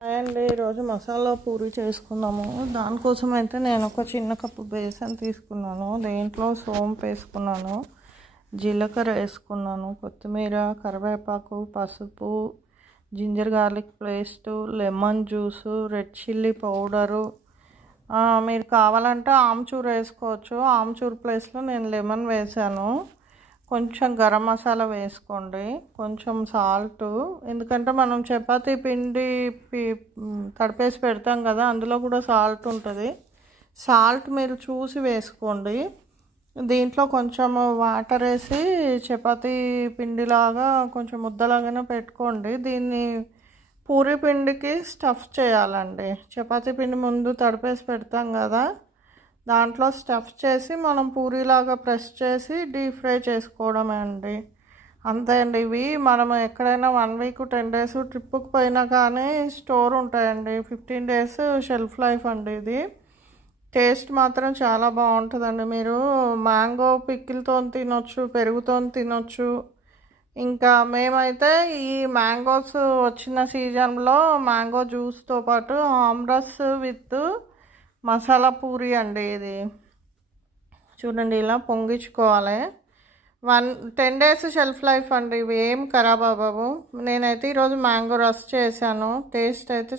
And ఈరోజు మసాలా పూరి చేసుకున్నాము. దానికోసం అయితే నేను ఒక చిన్న కప్పు బేసన్ తీసుకున్నాను. దేంట్లో సోంపు వేసుకున్నాను, జీలకర్ర వేసుకున్నాను, కొత్తిమీర, కరివేపాకు, పసుపు, ginger garlic paste, lemon juice, red chilli powder. మీరు కావాలంటే ఆమ్చూర్ వేసుకోవచ్చు. ఆమ్చూర్ ప్లేస్లో నేను లెమన్ వేసాను. కొంచెం గరం మసాలా వేసుకోండి, కొంచెం సాల్ట్, ఎందుకంటే మనం చపాతీ పిండి తడిపేసి పెడతాం కదా, అందులో కూడా సాల్ట్ ఉంటుంది. సాల్ట్ మీరు చూసి వేసుకోండి. దీంట్లో కొంచెం వాటర్ వేసి చపాతీ పిండిలాగా కొంచెం ముద్దలాగానే పెట్టుకోండి. దీన్ని పూరి పిండికి స్టఫ్ చేయాలండి. చపాతీ పిండి ముందు తడిపేసి పెడతాం కదా, దాంట్లో స్టఫ్ చేసి మనం పూరీలాగా ప్రెస్ చేసి డీప్ ఫ్రై చేసుకోవడమే అండి. అంతే అండి. ఇవి మనం ఎక్కడైనా 1 వీక్ 10 డేస్ ట్రిప్పుకి పోయినా కానీ స్టోర్ ఉంటాయండి. 15 డేస్ షెల్ఫ్ లైఫ్ అండి. ఇది టేస్ట్ మాత్రం చాలా బాగుంటుందండి. మీరు మ్యాంగో పికిల్తో తినొచ్చు, పెరుగుతో తినొచ్చు. ఇంకా మేమైతే ఈ మ్యాంగోస్ వచ్చిన సీజన్లో మ్యాంగో జ్యూస్తో పాటు ఆమ్రస్ విత్ మసాలా పూరి అండి. ఇది చూడండి, ఇలా పొంగించుకోవాలి. 10 డేస్ షెల్ఫ్ లైఫ్ అండి. ఇవి ఏం ఖరాబ్ అవ్వవు. నేనైతే ఈరోజు మ్యాంగో రస్ చేశాను. టేస్ట్ అయితే